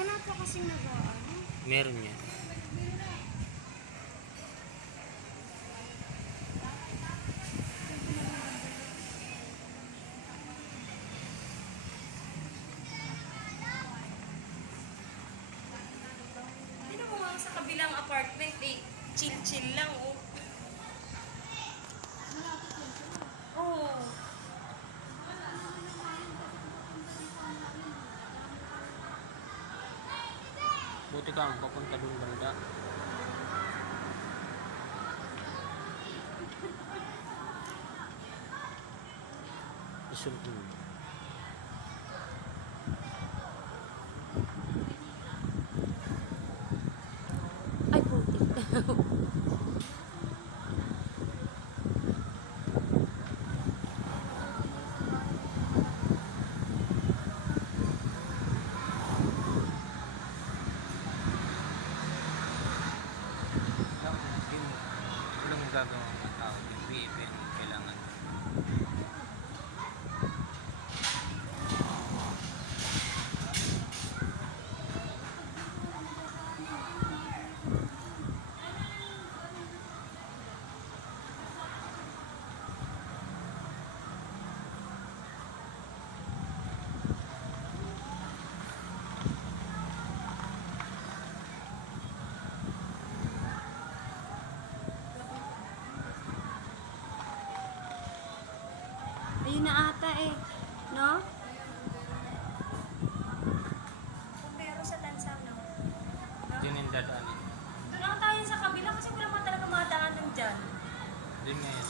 Wala pa kasing nag-ano. Meron yan. Hindi mo nga sa kabilang apartment, eh, chill-chill lang, oh. Oo. Buti kang papunta dun banda. Isulpun. Ay, putik. Walang gagawa ng tao. Yung BFN kailangan. Ayun na ata eh. No? Pero sa Lansaw, no? Diyan yung dadaanin. Doon lang tayo sa kabila kasi wala pa talaga madaanan dyan. Diyan nga yun.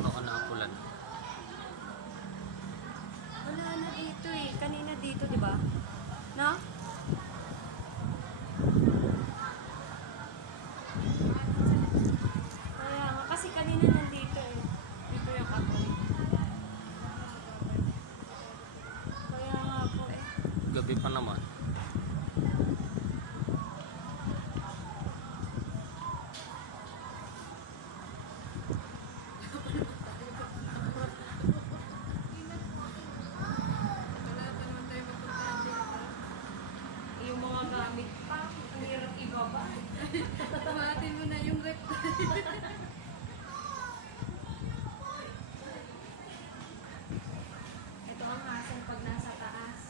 Baka nakapulan. Wala na dito eh. Kanina dito, di ba? No? Kaya nga, kasi kanina nandito eh. Dito yung Catholic. Kaya nga po eh. Gabi pa naman. Yung mga gamit pa, ang hirap ibaba. Tamatin mo na yung rep. Ito ang hassle pag nasa taas.